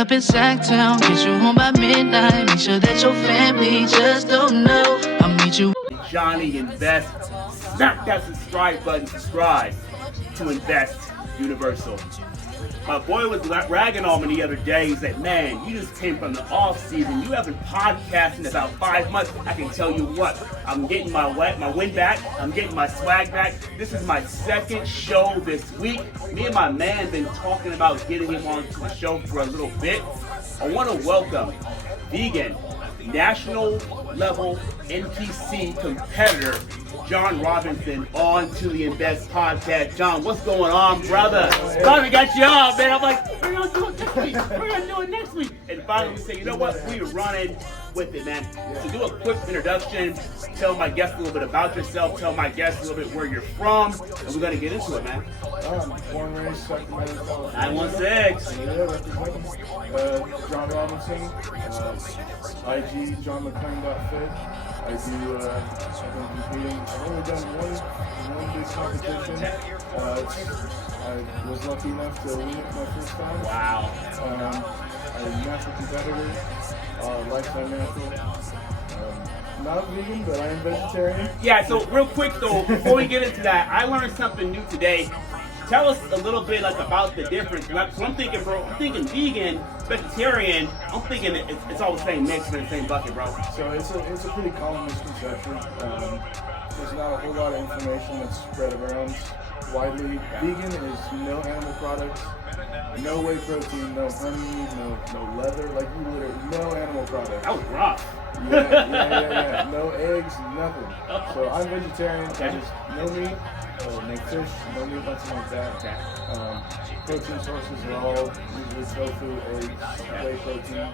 up in Sacktown, get you home by midnight. Make sure that your family just don't know. I'll meet you. Johnny Invest. Smack that subscribe button. Subscribe to Invest Universal. My boy was ragging on me the other day. He said, man, you just came from the off season. You haven't podcasted in about 5 months. I can tell you what, I'm getting my win back. I'm getting my swag back. This is my second show this week. Me and my man been talking about getting him onto the show for a little bit. I want to welcome vegan, national level NPC competitor John Robinson on to the Invest podcast. John, what's going on, brother? Finally got you on, man. I'm like, we're gonna do it next week. We're gonna do it next week. And finally we say, you know what? We're running with it, man. So do a quick introduction. Tell my guests a little bit about yourself. Tell my guests a little bit where you're from. And we're gonna get into it, man. Born and raised Sacramento, 916. Yeah, representing John Robinson, IG JohnMcClain.fit. I've been competing. I've only done one big competition. I was lucky enough to win it my first time. Wow. I'm a natural competitor, lifetime natural. Not vegan, but I am vegetarian. Yeah, so real quick though, before we get into that, I learned something new today. Tell us a little bit about the difference. So I'm thinking, bro, I'm thinking vegan, vegetarian. I'm thinking it's all the same mix in the same bucket, bro. So it's a pretty common misconception. There's not a whole lot of information that's spread around widely. Vegan is no animal products, no whey protein, no honey, no leather, like you literally no animal products. That was rough. Yeah. No eggs, nothing. So I'm vegetarian. I just no meat. No fish, no meat, nothing like that. Okay. Protein sources are all usually tofu, eggs, whey protein.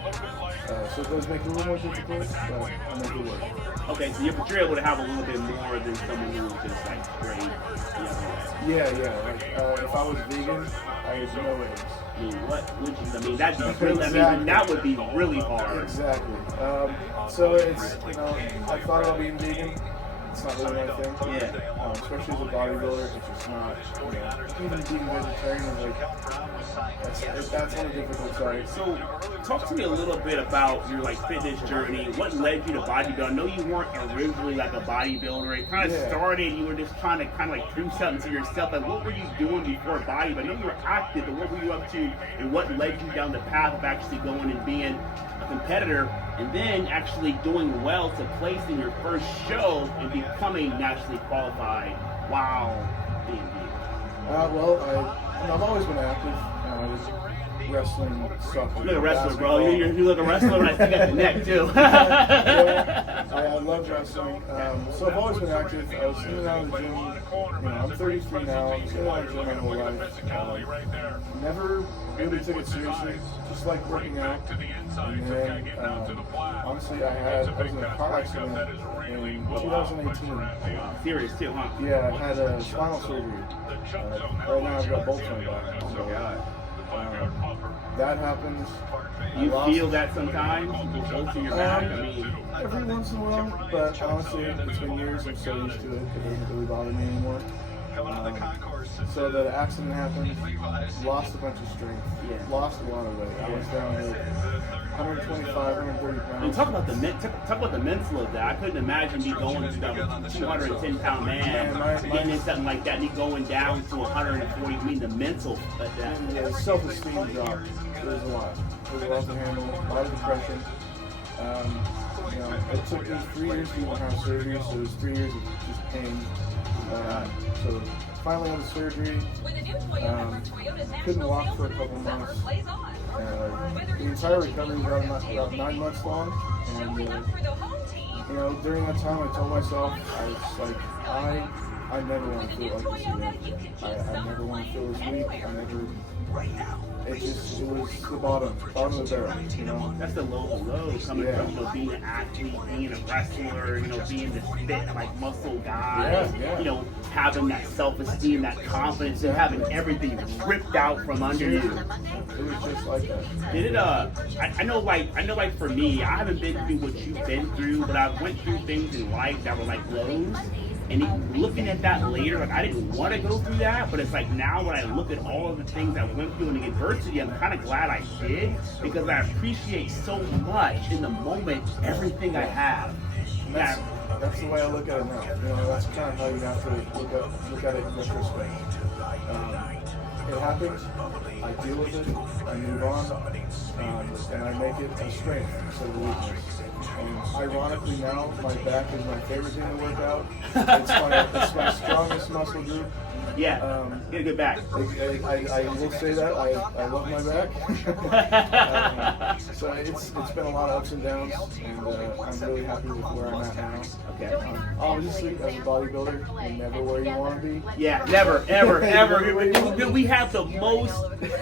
So it does make it a little more difficult, but I make it work. Okay, so you're able to have a little bit more than someone who was just like straight. Yeah. Like if I was vegan, I ate no eggs. I mean, that'd be really, exactly. That would be really hard. Exactly. So it's, I thought about being vegan. It's not really my thing. Yeah. Especially as a bodybuilder, it's just not, even being vegetarian is like, that's on a difficult side. So, talk to me a little bit about your fitness journey. What led you to bodybuilding? I know you weren't originally like a bodybuilder. It kind of started, you were just trying to prove something to yourself. Like, what were you doing before bodybuilding? I know you were active, but what were you up to, and what led you down the path of actually going and being a competitor, and then actually doing well to place in your first show and becoming nationally qualified while being vegan? I've always been active. I was wrestling stuff. You look a wrestler, bro. You look a wrestler, and I think at the neck too. I love wrestling. So I've always been active. I was sitting out in the gym. I'm 33 now. I'm sitting out in the gym my whole life. Never really took it seriously. Just like working out. And then, honestly, I was in a car accident in 2018. Serious too, huh? Yeah, I had a spinal surgery. Right now I've got bolts on my back. Oh my God. That happens. You feel that sometimes? You go to your back? I mean, every once in a while, but honestly, it's been years. I'm so used to it. It doesn't really bother me anymore. So the accident happened. Lost a bunch of strength. Yeah. Lost a lot of weight. I was down to 125, 130 pounds. And talk about the mental of that. I couldn't imagine me going to a 210-pound man getting in something like that, and me going down to 140. I mean, the mental of that. Yeah, self-esteem dropped. There's a lot. There's a lot to handle. A lot of depression. It took me 3 years to even have surgery, so it was 3 years of just pain. So finally had the surgery. Couldn't walk for a couple months. The entire recovery was about 9 months long. And during that time, I told myself, I was like, I never want to feel like this again. I never want to feel this weak. It was the bottom of the barrel, That's the low coming from, being an athlete, being a wrestler, being this fit, muscle guy, having that self-esteem, that confidence, and having everything ripped out from under you. It was just like that. Did it, I know for me, I haven't been through what you've been through, but I went through things in life that were like lows. And looking at that later, like I didn't want to go through that, but it's like now when I look at all of the things I went through in the adversity, I'm kind of glad I did, because I appreciate so much in the moment everything I have. That's the way I look at it now. You know, that's kind of how you have to look at it in retrospect. It happens, I deal with it, I move on, and I make it a strength instead of a weakness. And ironically now, my back is my favorite thing to work out. It's my strongest muscle group. Yeah, get a good back. I will say that. I love my back. So it's been a lot of ups and downs, and I'm really happy with where I'm at now. Okay. Obviously, as a bodybuilder, you're never where you want to be. Yeah, never, ever, ever. We have the most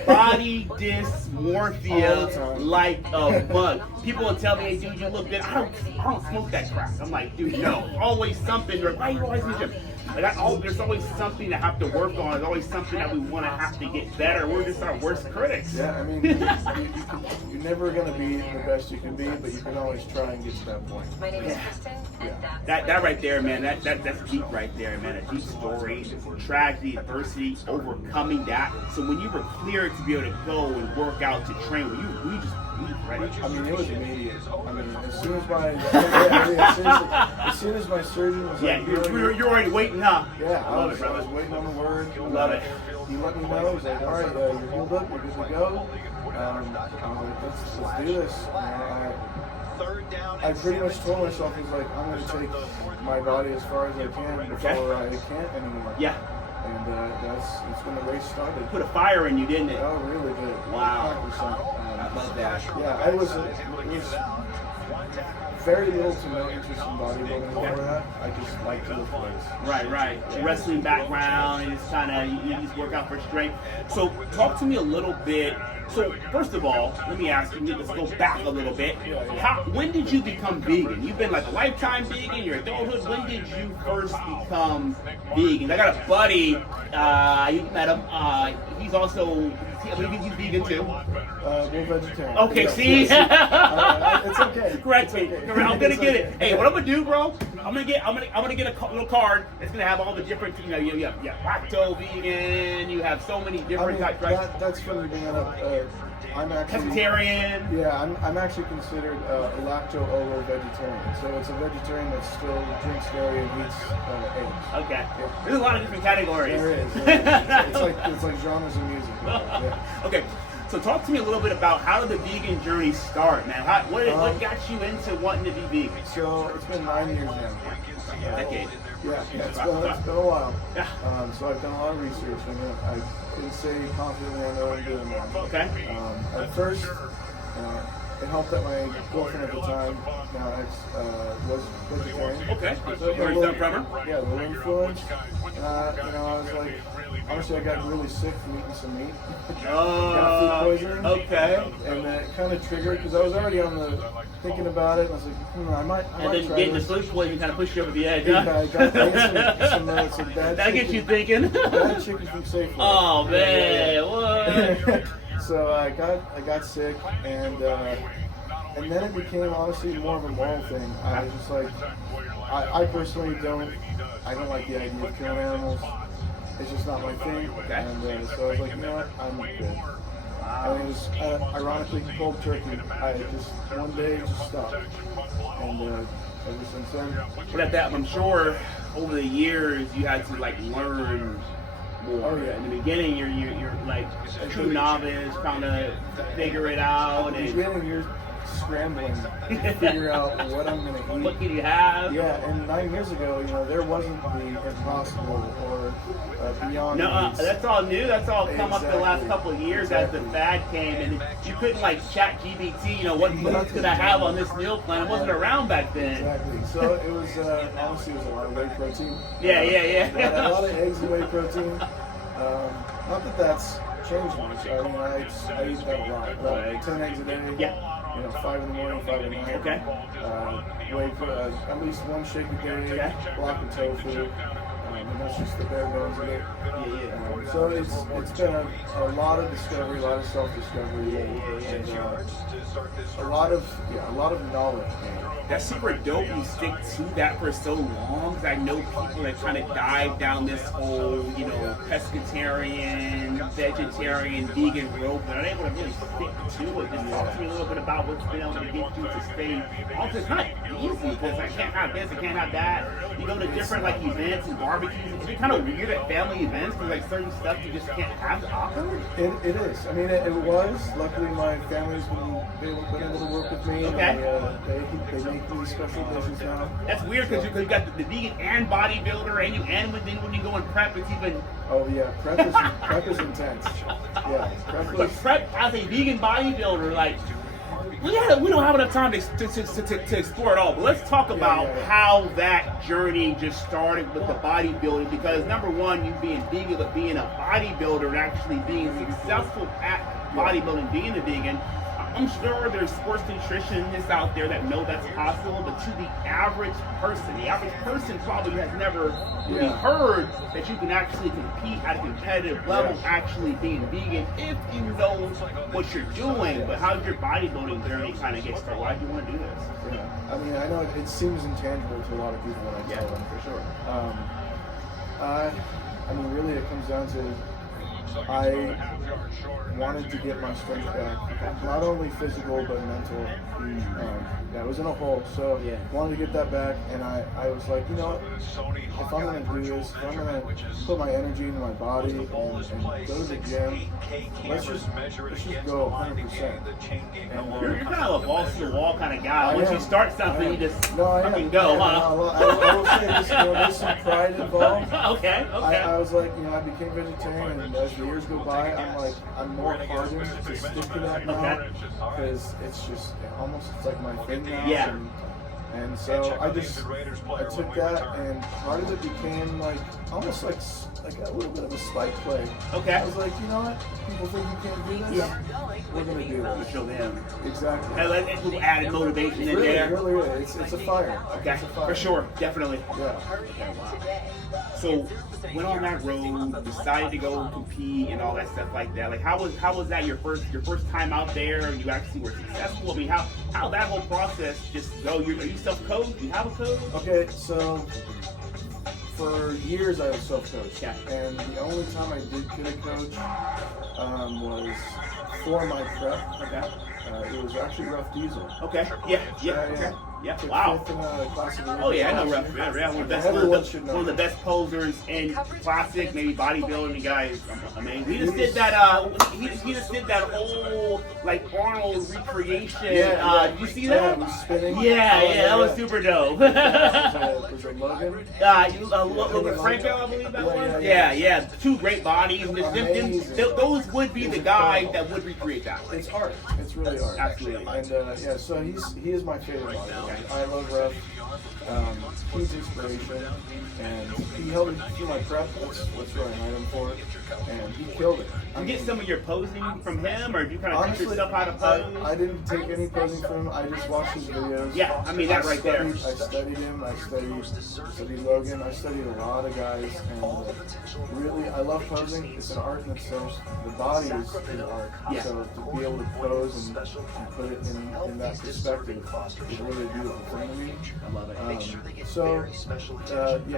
body dysmorphia like a bug. People will tell me, hey, dude, you look good. I don't smoke that crap. I'm like, dude, no. Always something. Why are you always in the gym? Like there's always something to have to work on. There's always something that we want to have to get better. We're just our worst critics. Yeah, I mean, you're never going to be the best you can be, but you can always try and get to that point. Yeah. That right there, man, that's deep right there, man. A deep story, tragedy, adversity, overcoming that. So when you were cleared to be able to go and work out to train, were you just ready? I mean, it was immediate. I mean, as soon as my surgeon was like, you're already waiting, huh? Yeah, I was waiting on the word. Love it. He let me know. He's like, all right, you're healed up, you're good to go. I was like, let's do this. I pretty much told myself, he's like, I'm going to take my body as far as I can before I can't anymore. Yeah. And it's when the race started. Put a fire in you, didn't it? Oh, really did. Wow. 100%. I love that. Yeah, it was very little to no interest in bodybuilding before that. I just like to lift weights. Right. Wrestling background, and just kind of, you just work out for strength. So talk to me a little bit. So first of all, let me ask you, let's go back a little bit. When did you become vegan? You've been like a lifetime vegan, your adulthood. When did you first become vegan? I got a buddy, you met him, he's also, I believe he's vegan too. We're vegetarian. Okay, see? It's okay. Correct me. I'm gonna get it. Hey, what I'm gonna do, bro? I'm gonna get a little card. It's gonna have all the different, you have lacto vegan. You have so many different types, right? That's funny bringing up. I'm actually pescatarian. Yeah, I'm actually considered a lacto-ovo vegetarian. So it's a vegetarian that still drinks dairy and eats eggs. Okay. Yeah. There's a lot of different categories. There is. It's like genres of music. Yeah. Okay. So talk to me a little bit about how did the vegan journey start, man? What got you into wanting to be vegan? So it's been 9 years now. Decade. Yeah, it's been a while. Yeah. So I've done a lot of research. I can say confidently I know what I'm doing now. Okay. At first, it helped that my girlfriend at the time, now ex, was vegetarian. Okay. So You're a from her? Yeah, a little influence. I was like, honestly, I got really sick from eating some meat. Got food poisoning. Okay. And that kind of triggered, because I was already thinking about it, and I was like, I might and then try getting this. the sleep poison kind of pushed you over the edge, Yeah, huh? I got some bad That gets you thinking. Bad chicken from Safeway. Oh, man, what? So I got sick, and then it became honestly more of a moral thing. I was just like, I personally don't like the idea of killing animals. It's just not my thing. Okay. And so I was like, you know what, I'm good. And it was ironically cold turkey. I just one day just stopped, and ever since then. But at that, I'm sure over the years you had to like learn more. Oh, yeah. In the beginning, you're like a true novice, trying to figure it out. At the beginning, you're scrambling to figure out what I'm going to eat. What can you have? Yeah, and 9 years ago, there wasn't the Impossible or Beyond Meats. That's all new. That's all come up the last Exactly. couple of years as the fad came, and you couldn't like chat GBT. What foods could I have on this meal plan? It wasn't around back then. Exactly. So it was honestly it was a lot of whey protein. Yeah. A lot of eggs and whey protein. Not that that's changed much. I mean, I eat that a lot. About 10 eggs a day. Yeah. 5 in the morning, 5 at night. Okay. At least one shake a day, block of tofu. And that's just the bare bones of it. Yeah. So it's been a lot of discovery, a lot of self-discovery, and a lot of knowledge. That's super dope. You stick to that for so long. 'Cause I know people that kind of dive down this whole, you know, pescatarian, vegetarian, vegan road. They're not able to really stick to it. Just talk to me a little bit about what's been able to get you to stay. Also, it's not easy because I can't have this, I can't have that. You go to different like events and barbecues. It's kind of weird at family events because like certain stuff you just can't have to offer. It is. I mean, it was. Luckily, my family's been able to work with me. Okay. They make these special dishes now. That's weird because you got the vegan and bodybuilder, and when you go in prep, it's even. Oh yeah, prep is intense. Yeah, But prep as a vegan bodybuilder, like we don't have enough time to explore it all. But let's talk about how that journey just started with the bodybuilding. Because number one, you being vegan, but being a bodybuilder and actually being successful at bodybuilding, being a vegan. I'm sure there's sports nutritionists out there that know that's possible, but to the average person probably has never really heard that you can actually compete at a competitive level, actually being vegan, if you know what you're doing. But how did your bodybuilding journey kind of get started? Why do you want to do this? Yeah, I mean, I know it seems intangible to a lot of people when I tell them. For sure. I mean, really, it comes down to I wanted to get my strength back, not only physical but mental. That was in a hole, so wanted to get that back, and I was like, you know what, if I'm going to do this, if I'm going to put my energy into my body and go to the gym, let's just go 100%. And, You're kind of a balls to the wall kind of guy. Once you start something, you just fucking go, huh? I will say this, there's some pride involved. Okay. I was like, I became vegetarian, and as the years go by, I'm more hardened to stick to that now, because it's just almost like my thing now. Yeah. And so I took that, and part of it became like almost like a little bit of a spike play. Okay. I was like, you know what? People think you can't do this. Yeah. We're gonna do this. Show them. Exactly. And let little added motivation in there. Really, it's a fire. Okay. It's a fire. For sure, definitely. Yeah. So went on that road, decided to go compete and all that stuff like that. Like how was that your first time out there and you actually were successful? I mean, how that whole process just go? Are you self-coached? Do you have a coach? Okay, so for years I was self-coached. Yeah. And the only time I did get a coach was for my prep. Okay. It was actually Rough Diesel. Okay. Yeah. Took Wow. fifth in a classic Oh yeah, I know Rough. last Yeah, year. one of the best posers in classic, maybe bodybuilding. The guy is amazing. He just did that. He just did that whole like Arnold recreation. Did you see that? Yeah, spinning. Yeah, that was super dope. Was it Logan? Logan Franco, I believe that was. Yeah. Two great bodies. Those would be the guys that would recreate that. It's art. It's really art. Absolutely. And so he is my favorite bodybuilder. I love Ruff. He's inspiration, and he helped me through my prep. That's what I hired him for, and he killed it. You get some of your posing from him, or do you kind of teach yourself how to pose? I didn't take any posing from him. I just watched his videos. Yeah, I mean that right there. I studied him. I studied Logan. I studied a lot of guys, and really, I love posing. It's an art in itself. The body is art. Yeah. So to be able to pose and put it in that perspective is really a beautiful thing to me. I love it.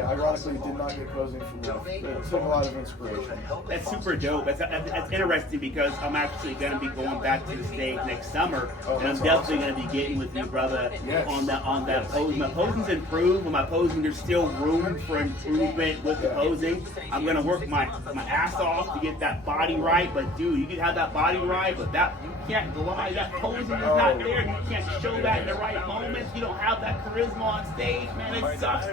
Ironically, did not get posing from Ruff. It took a lot of inspiration. That's super dope. That's interesting because I'm actually going to be going back to the stage next summer, and I'm definitely going to be getting with you, brother, on that pose. My posing's improved, but my posing there's still room for improvement with the posing. I'm going to work my ass off to get that body right. But dude, you can have that body right, but you can't lie. That posing is not there. You can't show that in the right moments. You don't have that charisma on stage, man. It sucks.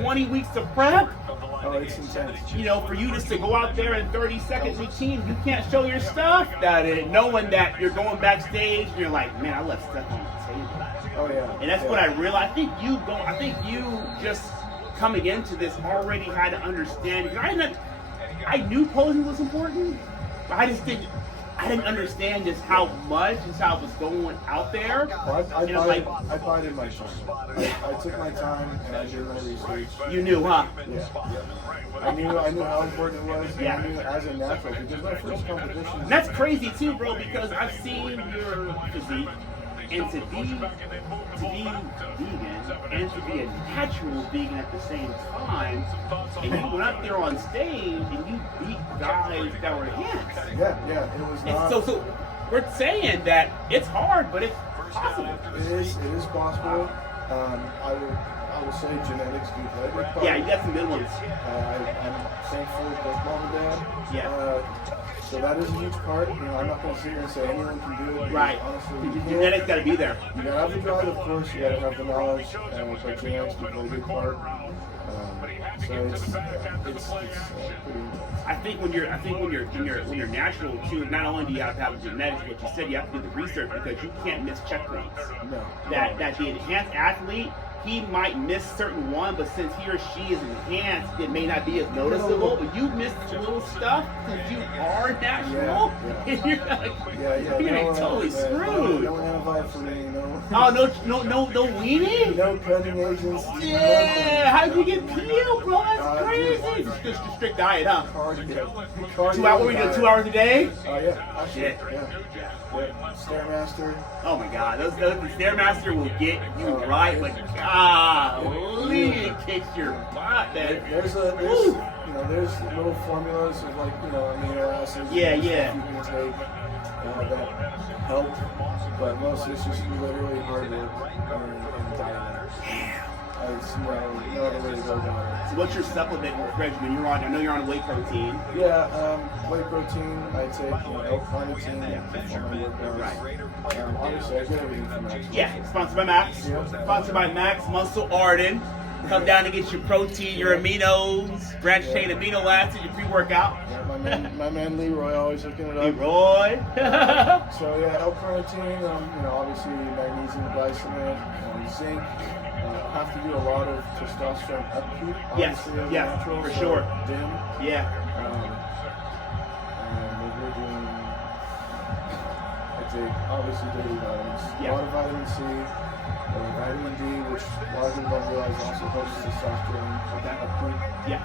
20 weeks to prep. Oh, it's intense. For you just to go out there in 30-second routine, you can't show your stuff. Knowing that you're going backstage, and you're like, man, I left stuff on the table. Oh yeah. And that's what I realized. I think you just coming into this already had to understand. Because I knew posing was important, but I didn't understand just how much and how it was going out there. Well, I bided my time. I took my time and I did my research. You knew, huh? Yeah. I knew how important it was. And I knew as a natural, because my first competition. And that's crazy too, bro, because I've seen your physique. And to be vegan and to be a natural vegan at the same time, and you went up there on stage and you beat guys that were enhanced. Yeah, it was not. So we're saying that it's hard, but it's possible. It is possible. I will say genetics do play a big part. Yeah, you got some good ones. I'm thankful that mom and dad. Yeah. So that is a huge part. You know, I'm not going to sit here and say anyone can do it. Right. Honestly, you genetics got to be there. You got to have the drive, of course. You got to have the knowledge. But genetics do play a big part. So it's pretty important. I think when you're natural too, not only do you have to have the genetics, but you said you have to do the research because you can't miss checkpoints. No. That the enhanced athlete, he might miss certain one, but since he or she is enhanced, it may not be as noticeable. But you miss little stuff because you are natural. And you're like, you're totally screwed. No antibiotic for me, no. Oh, no weenie? No cutting agents. Yeah, how'd you get peeled, bro? That's crazy. Just a strict diet, huh? Cardio 2 hours? What we do? 2 hours a day? Yeah. Actually, yeah. Stairmaster. Oh my God, the Stairmaster will get you right, like it kicks your butt, man. There's little formulas of amino acids. Yeah. You can take that help, but most of it's just literally hard work and diet. It's no other way to go about it. So what's your supplement regimen you're on? I know you're on whey protein. Yeah, whey protein. I take L-carnitine for my workouts. Right. Obviously, I get everything from Max. Yeah, sponsored by Max. Yep. Sponsored by Max Muscle Arden. Come down to get your protein, your aminos, branched chain amino acids, your pre-workout. Yeah, my man Leroy always looking it up. Leroy. So yeah, L-carnitine. Obviously magnesium glycinate, zinc. Have to do a lot of testosterone upkeep. Yes, natural, for so sure. DIM. Yeah. And we're doing, I take obviously daily vitamins. Yeah. A lot of vitamin C, vitamin D, which a lot of people don't realize also helps testosterone upkeep. Yeah.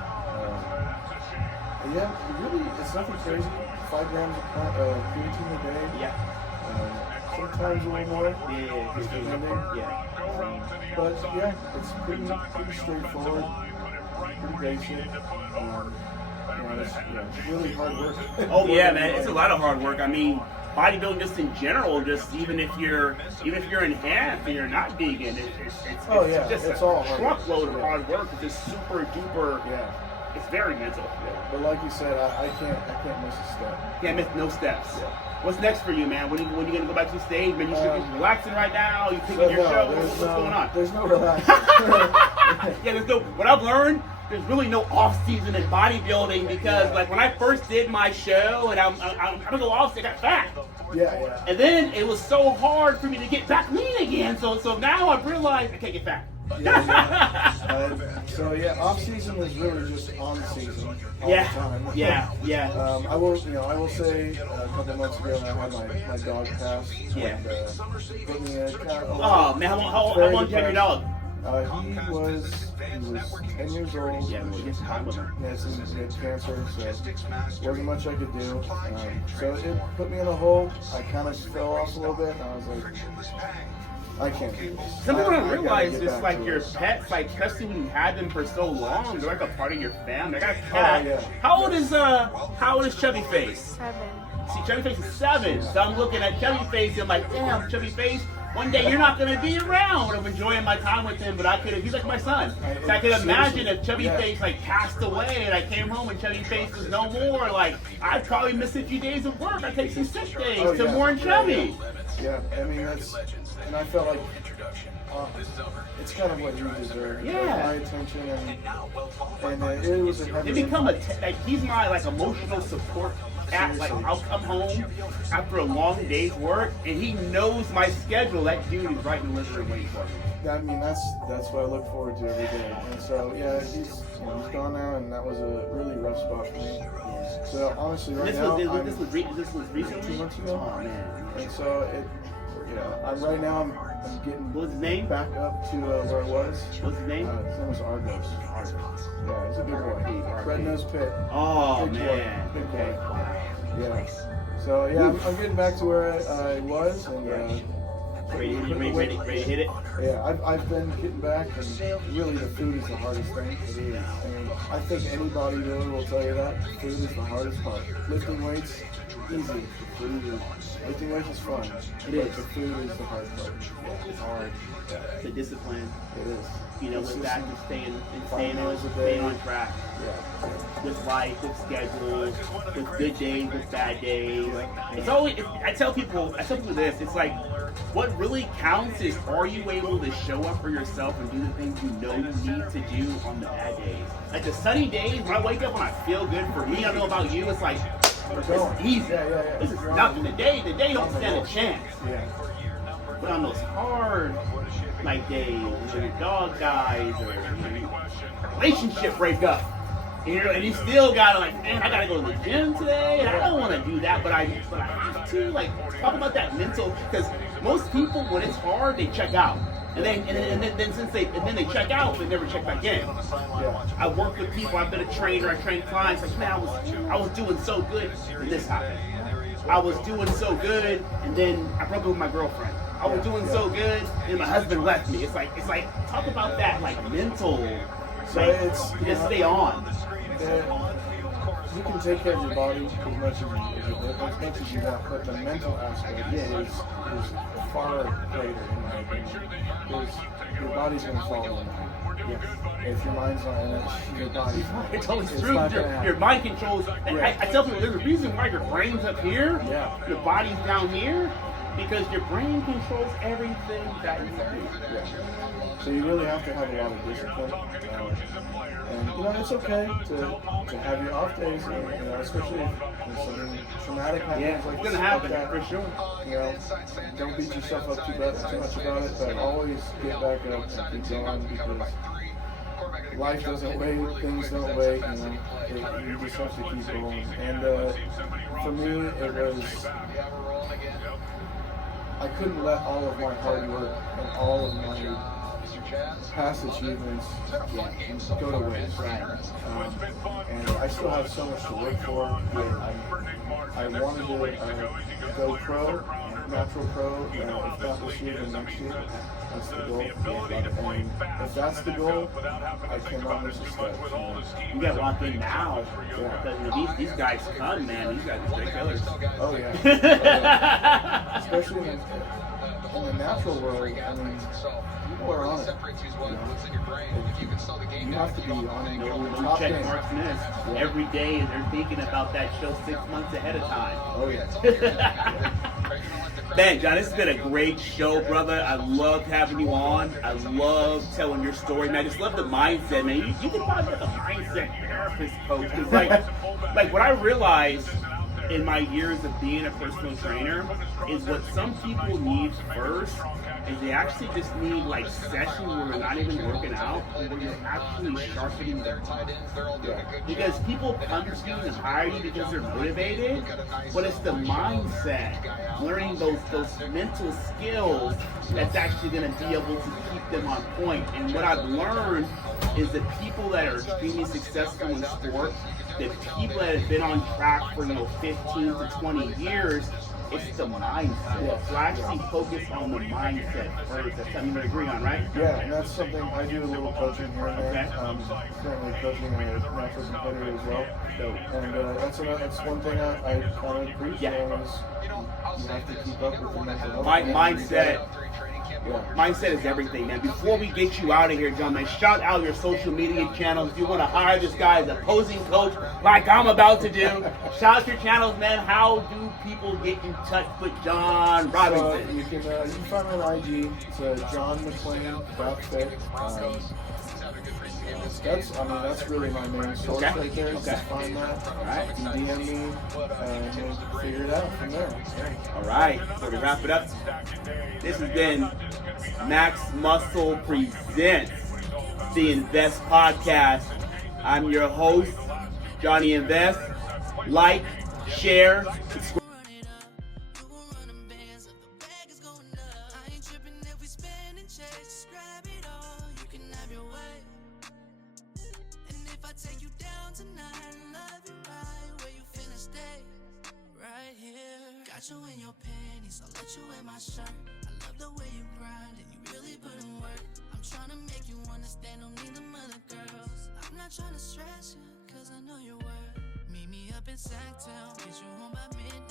It's nothing crazy. 5 grams of creatine a day. Yeah. Sometimes a little more. Yeah. Just depending. Yeah. But yeah, it's pretty straightforward, pretty basic. It's really hard work. Oh yeah, man, it's a lot of hard work. I mean, bodybuilding just in general, just even if you're enhanced and you're not vegan, it's all a truckload of hard work. It's just super duper. Yeah. It's very mental. Yeah. But like you said, I can't miss a step. Can't miss no steps. Yeah. What's next for you, man? When are you gonna go back to the stage? Man, you're relaxing right now. You picking your show. What's going on? There's no relaxing. Yeah, what I've learned. There's really no off season in bodybuilding because, like, when I first did my show and I'm gonna go off, I got fat. Yeah. And then it was so hard for me to get back lean again. So now I've realized I can't get fat. So off season is really just on season all the time. Yeah. I will say a couple months ago I had my dog pass. Yeah. Hit me a cat. Oh man, how long did you have your dog? He was 10 years old. Yeah, we get time with him. He had cancer, so wasn't much I could do. So it put me in a hole. I kind of fell off a little bit, and I was like, I can't do this. Some people don't realize it's like your pets, like especially when you had them for so long, they're like a part of your family. I got a cat. Oh, yeah. How old is Chubby Face? 7. See, Chubby Face is 7. So I'm looking at Chubby Face and I'm like, damn, Chubby Face. One day you're not gonna be around. I'm enjoying my time with him, but he's like my son. So I could imagine if Chubby Face like passed away and I came home and Chubby Face was no more, like I'd probably miss a few days of work. I'd take some sick days to mourn Chubby. Yeah, I mean and I felt like it's kind of what you deserve. Yeah. Like, my attention and it was a heavy. It become he's my like emotional support. Like I'll come home after a long day's work and he knows my schedule. That dude is right in the living room waiting for me. I mean that's what I look forward to every day. And so he's gone now, and that was a really rough spot for me. So honestly, This was recently. 2 months ago. Oh man. And so I'm getting What's his name? back up to where it was. What's his name? His name was Argos. Yeah, he's a big boy. Red nose pit. Oh Big man. boy. Big Okay. boy. Yeah. So I'm getting back to where I was, and Ready to hit it? Yeah, I've been getting back, and really the food is the hardest thing. It is. And I think any bodybuilder will tell you that. Food is the hardest part. Lifting weights, easy. Lifting weights is fun. It is. The food is the hard part. Yeah, it's hard. The discipline. It is. You know, with that, just staying on track. Yeah. With life, with schedules, with good days, with bad days. It's always. I tell people this. It's like, what really counts is, are you able to show up for yourself and do the things you know you need to do on the bad days? Like the sunny days, when I wake up and I feel good. For me, I don't know about you. It's like, it's easy. Yeah. This is nothing. The day don't stand a chance. Yeah. But on those hard like days, when your dog dies or your relationship break up, and you still gotta like, man, I gotta go to the gym today, and I don't want to do that, but I have to. Like, talk about that mental, because most people, when it's hard, they check out, and then they check out, they never check back in. Yeah. I work with people. I've been a trainer. I train clients. Like, man, I was doing so good, and this happened. I was doing so good, and then I broke up with my girlfriend. I was doing so good, and my husband left me. It's like talk about that, like, mental. So like, it's just stay on. You can take care of your body as much as you want, but the mental aspect is far greater, in my opinion. Your body's going to follow you. If your mind's not in it, your body. It's always true. Your mind controls. And I tell people, there's a reason why your brain's up here, your body's down here, because your brain controls everything that you do. Yeah. So you really have to have a lot of discipline. And it's okay to have your off days, especially if something traumatic happens. Yeah, like it's gonna happen that, for sure. Don't beat yourself up too much about it, but always get back up and keep going, because life doesn't wait, things don't wait. You just have to keep going. And for me, it was, I couldn't let all of my hard work and all of my past achievements go to waste. And I still have so much to work for. I wanted to go pro, natural pro, if not this year, then next year. That's the goal. And if that's the goal, I cannot miss a step. You got locked in now. Because these guys come, man. These guys are straight killers. Oh yeah. Especially in the natural world, people are on it. You have to be on it. We check Mark Smith every day, and they're thinking about that show 6 months ahead of time. Oh yeah. Man, John, this has been a great show, brother. I loved having you on. I love telling your story, man. I just love the mindset, man. You can probably be a mindset therapist, coach. Because, like what I realized in my years of being a personal trainer is what some people need first is they actually just need like sessions where they're not even working out, where you're actually sharpening their mind. Because people come to you and hire you because they're motivated, but it's the mindset, learning those mental skills that's actually going to be able to keep them on point. And what I've learned is the people that are extremely successful in sport, the people that have been on track for 15 to 20 years, it's the mindset. So I actually focus on the mindset first. That's something you agree on, right? Yeah, and that's something I do a little coaching here and there. Currently coaching a natural competitor as well. And that's one thing I kind of preach. You have to keep up with the mental health. Mindset. Mindset is everything, man. Before we get you out of here, John, man, shout out your social media channels. If you want to hire this guy as a posing coach like I'm about to do, shout out your channels, man. How do people get in touch with John Robinson? So you can find me on IG. It's johnmclean.fit. That's really my main source right there. Just find that. All right. You can DM me and we'll figure it out from there. All right. So to wrap it up, this has been Max Muscle Presents the Invest Podcast. I'm your host, Johnny Invest. Like, share, subscribe. Take you down tonight, love you right where you finna stay, right here. Got you in your panties, I'll let you in my shirt. I love the way you grind and you really put in work. I'm trying to make you understand, don't need them other girls. I'm not trying to stress you, cause I know your worth. Meet me up in Sacktown, get you home by midnight.